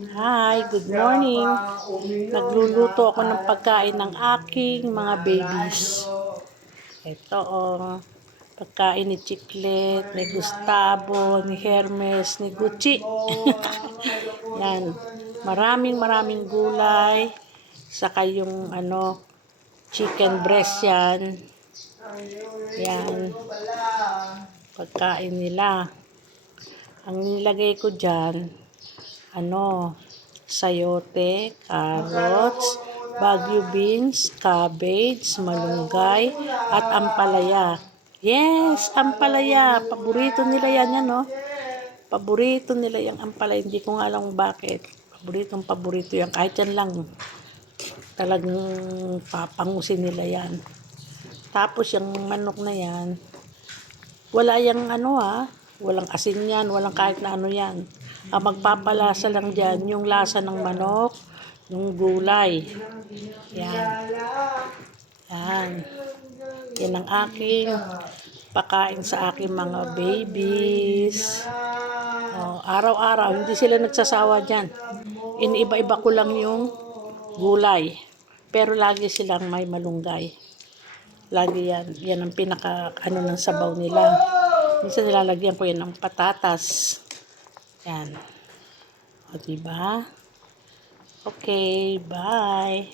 Hi, good morning. Nagluluto ako ng pagkain ng aking mga babies. Ito pagkain ni Chiclet, ni Gustavo, ni Hermes, ni Gucci. Yan. Maraming gulay. Saka yung chicken breast yan. Yan. Pagkain nila. Ang nilagay ko dyan, sayote, carrots, Baguio beans, cabbage, malunggay, at ampalaya. Yes, ampalaya. Paborito nila yan, Paborito nila yung ampalaya. Hindi ko nga alam bakit. Paborito yan. Kahit yan lang, talagang papangusin nila yan. Tapos yung manok na yan, wala yung walang asin yan, walang kahit na ano yan. Ang magpapalasa lang dyan, yung lasa ng manok, yung gulay. Yan. Yan. Yan ang aking pakain sa aking mga babies. Araw-araw, hindi sila nagsasawa dyan. Iniiba-iba ko lang yung gulay. Pero lagi silang may malunggay. Lagi yan. Yan ang pinaka ng sabaw nila. Minsan nilalagyan ko yan ng patatas. Yan. O diba? Okay, bye.